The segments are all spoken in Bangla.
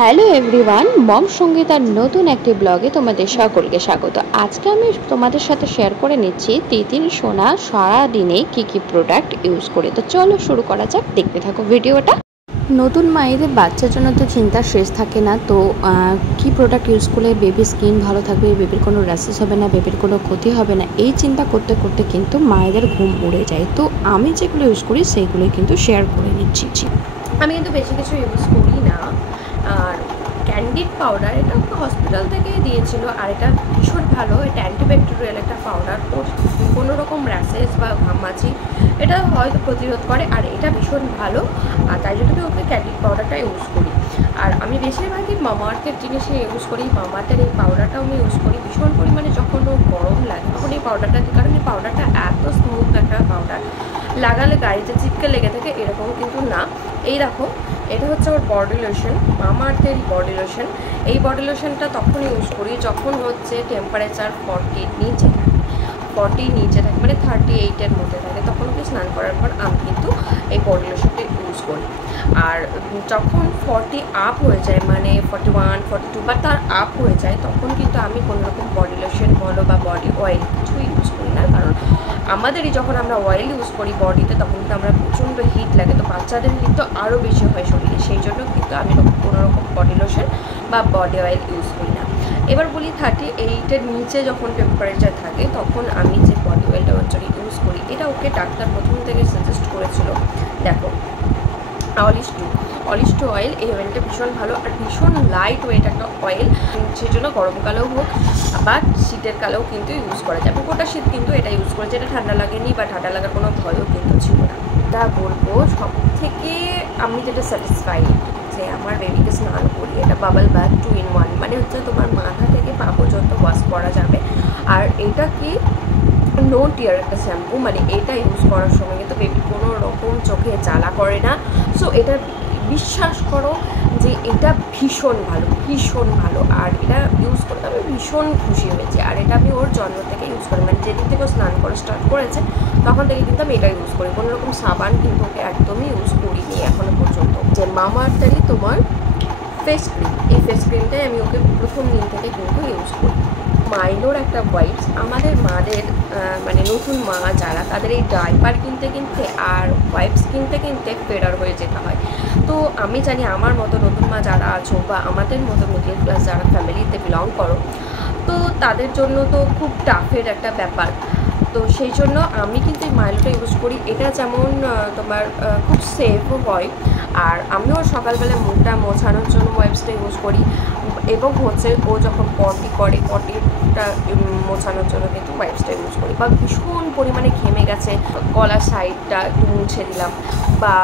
হ্যালো এভরিওয়ান, মম সঙ্গীতার নতুন একটি ব্লগে তোমাদের সকলকে স্বাগত। আজকে আমি তোমাদের সাথে শেয়ার করে নিচ্ছি তিতির সোনা সারাদিনে কি কি প্রোডাক্ট ইউজ করে। তো চলো শুরু করা যাক, দেখতে থাকো ভিডিওটা। নতুন মায়েদের বাচ্চার জন্য তো চিন্তার শেষ থাকে না। তো কি প্রোডাক্ট ইউজ করলে বেবির স্কিন ভালো থাকবে, বেবির কোনো র্যাশেস হবে না, বেবির কোনো ক্ষতি হবে না, এই চিন্তা করতে করতে কিন্তু মায়েদের ঘুম উড়ে যায়। তো আমি যেগুলো ইউজ করি সেইগুলোই কিন্তু শেয়ার করে নিচ্ছি। আমি কিন্তু বেশি কিছু ইউজ করি না। আর ক্যান্ডিড পাউডার, এটা আমাকে হসপিটাল থেকেই দিয়েছিল। আর এটা ভীষণ ভালো, এটা অ্যান্টিব্যাকটেরিয়াল একটা পাউডার। ওর কোনো রকম র্যাশেস বা ঘামাচি এটা হয়তো প্রতিরোধ করে, আর এটা ভীষণ ভালো। আর তাই জন্য আমি ওকে ক্যান্ডিড পাউডারটা ইউজ করি। আর আমি বেশিরভাগই মামাআর্থের জিনিসে ইউজ করি। মামাআর্থের এই পাউডারটাও আমি ইউজ করি ভীষণ পরিমাণে। যখন ও গরম লাগে তখন এই পাউডারটা দিই, কারণ এই পাউডারটা এত স্মুথ একটা পাউডার, লাগালে গাড়িতে চিপকে লেগে থাকে এরকম কিন্তু না। এই দেখো, এটা হচ্ছে ওর বডি লোশন, মামাআর্থের বডি লোশন। এই বডি লোশনটা তখন ইউজ করি যখন হচ্ছে টেম্পারেচার 40 নিচে থাকে, 40 নিচে থাকে মানে 38-এর মধ্যে থাকে, তখন ওকে স্নান করার পর আমি কিন্তু এই বডি লোশনটা ইউজ করি। আর যখন 40 আপ হয়ে যায়, মানে 41, 42 বা তার আপ হয়ে যায়, তখন কিন্তু আমি কোনোরকম বডি লোশন বলো বা বডি অয়েল কিছুই ইউজ করি না। কারণ আমাদেরই যখন আমরা অয়েল ইউজ করি বডিতে, তখন কিন্তু আমরা প্রচণ্ড হিট লাগে, তো বাচ্চাদের হিট তো আরও বেশি হয় শরীরে। সেই জন্য কিন্তু আমি কোনোরকম বডি লোশন বা বডি অয়েল ইউজ করি না। এবার বলি 38-এর নিচে যখন টেম্পারেচার থাকে, তখন আমি যে বডি অয়েলটা ওর জন্য ইউজ করি, এটা ওকে ডাক্তার প্রথম থেকে সাজেস্ট করেছিল। দেখো, অলিশ টু অয়েল, এই অয়েলটা ভীষণ ভালো আর ভীষণ লাইট ওয়েট একটা অয়েল। সেই জন্য গরমকালেও হোক বা শীতের কালেও কিন্তু ইউজ করা যাবে। গোটা শীত কিন্তু এটা ইউজ করেছে, এটা ঠান্ডা লাগেনি বা ঠান্ডা লাগার কোনো ভয়ও কিন্তু ছিল না। তা বলবো সব থেকে আমি যেটা স্যাটিসফাই যে আমার বেবিকে স্নান করি, এটা বাবল বাথ 2 in 1, মানে হচ্ছে তোমার মাথা থেকে পা পর্যন্ত ওয়াশ করা যাবে। আর এটা কি নো টিয়ার একটা শ্যাম্পু, মানে এটা ইউজ করার সময় কিন্তু বেবি কোনো রকম চোখে জ্বালা করে না। সো এটা বিশ্বাস করো যে এটা ভীষণ ভালো, ভীষণ ভালো। আর এটা ইউজ করতে আমি ভীষণ খুশি হয়েছি। আর এটা আমি ওর জন্ম থেকে ইউজ করি, মানে যেদিন থেকে স্নান করা স্টার্ট করেছে তখন থেকে কিন্তু আমি এটা ইউজ করি। কোনো রকম সাবান কিন্তু ওকে একদমই ইউজ করিনি এখনও পর্যন্ত। যে মামাআর্থেরই তোমার ফেস ক্রিম, এই ফেস ক্রিমটাই আমি ওকে প্রথম দিন থেকে কিন্তু ইউজ করি। মাইলোর একটা ওয়াইপস, আমাদের মাদের মানে নতুন মা যারা, তাদের এই ডাইপার কিনতে কিনতে আর ওয়াইপস কিনতে কিনতে ফেরার হয়ে যেতে হয়। তো আমি জানি আমার মতো নতুন মা যারা আছো বা আমাদের মতো মিডল ক্লাস যারা ফ্যামিলিতে বিলং করো, তো তাদের জন্য তো খুব টাফের একটা ব্যাপার। তো সেই জন্য আমি কিন্তু এই মাইলোটা ইউজ করি। এটা যেমন তোমার খুব সেফও হয়। আর আমিও সকালবেলা মুখটা মোছানোর জন্য ওয়াইপসটা ইউজ করি, এবং হচ্ছে ও যখন পটি করে পটিটা মোছানোর জন্য কিন্তু ওয়াইপসটা ইউজ করি। বা ভীষণ পরিমাণে ঘেমে গেছে, গলার সাইডটা একটু মুছে দিলাম, বা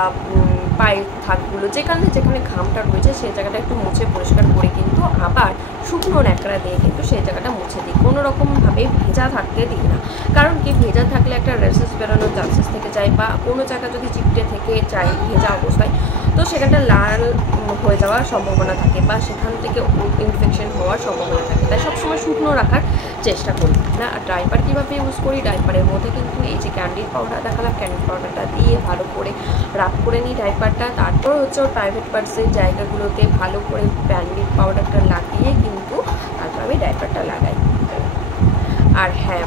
পায়ের থাকগুলো যেখানে যেখানে ঘামটা রয়েছে সেই জায়গাটা একটু মুছে পরিষ্কার করে কিন্তু আবার শুকনো ন্যাকড়া দিয়ে কিন্তু সেই জায়গাটা মুছে দিই। কোনো রকমভাবে ভেজা থাকতে দিই না, কারণ কি ভেজা থাকলে একটা র্যাশেস বেরোনোর চান্সেস থেকে যায়, বা কোনো জায়গা যদি চিপটে থেকে যায় ভেজা অবস্থায়, তো সেখানটা লাল হয়ে যাওয়ার সম্ভাবনা থাকে বা সেখান থেকে ইনফেকশন হওয়ার সম্ভাবনা থাকে। তাই সবসময় শুকনো রাখার চেষ্টা করি না। আর ডাইপার কীভাবে ইউজ করি, ডাইপারের মধ্যে কিন্তু এই যে ক্যান্ডিড পাউডার দেখালাম, ক্যান্ডিড পাউডারটা দিয়ে ভালো করে রাব করে নিই ডাইপারটা। তারপর হচ্ছে ওর প্রাইভেট পার্টসের জায়গাগুলোতে ভালো করে ক্যান্ডিড পাউডারটা লাগিয়ে কিন্তু তারপর আমি ডাইপারটা লাগাই। আর হ্যাঁ,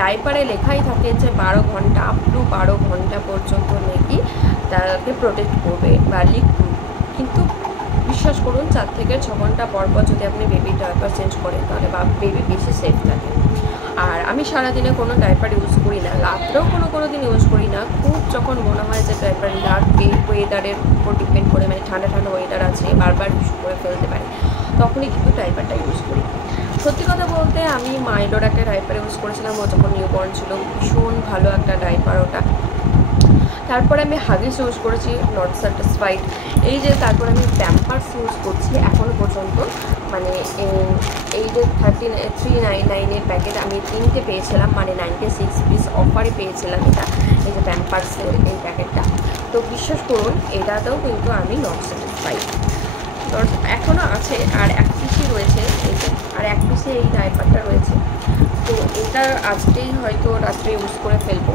ডাইপারে লেখাই থাকে যে 12 ঘন্টা আপ টু 12 ঘন্টা পর্যন্ত নাকি তাকে প্রোটেক্ট করবে বা লিক। কিন্তু বিশ্বাস করুন 4 থেকে 6 ঘন্টা পর পর যদি আপনি বেবির ডাইপার চেঞ্জ করেন, তাহলে বেবি বেশি সেফ থাকে। আর আমি সারাদিনে কোনো ডাইপার ইউজ করি না, রাত্রেও কোনো দিন ইউজ করি না। খুব যখন মনে হয় যে ডাইপার লাগবে, ওয়েদারের উপর ডিপেন্ড করে, মানে ঠান্ডা ঠান্ডা ওয়েদার আছে, বারবার ইউজ করে ফেলতে পারি, তখনই কিন্তু ডাইপারটা ইউজ করি। সত্যি কথা বলতে আমি মাইলোর একটা ডাইপার ইউজ করেছিলাম, ও যখন নিউবর্ন ছিল, ভীষণ ভালো একটা ডাইপার ওটা। তারপরে আমি হাগিস ইউজ করেছি, নট স্যাটিসফাইড। এই যে তারপরে আমি প্যাম্পার্স ইউজ করছি এখনও পর্যন্ত, মানে এই যে 399-এর প্যাকেট আমি 3টে পেয়েছিলাম, মানে 96 পিস অফারে পেয়েছিলাম এটা, এই যে প্যাম্পার্সের এই প্যাকেটটা। তো বিশ্বাস করুন এটাতেও কিন্তু আমি নট স্যাটিসফাইড। এখনও আছে, আর 1 পিসই রয়েছে এই যে, আর 1 পিসে এই ডাইপারটা রয়েছে। তো এটা আজকেই হয়তো রাত্রে ইউজ করে ফেলবো।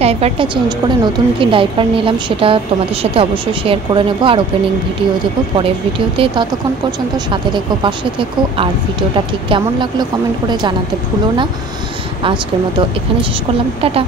ডাইপারটা চেঞ্জ করে নতুন কি ডাইপার নিলাম সেটা তোমাদের সাথে অবশ্যই শেয়ার করে নেব, আর ওপেনিং ভিডিও দেবো পরের ভিডিওতে। ততক্ষণ পর্যন্ত সাথে থেকো, পাশে থেকো, আর ভিডিওটা ঠিক কেমন লাগলো কমেন্ট করে জানাতে ভুলো না। আজকের মতো এখানে শেষ করলাম, টাটা।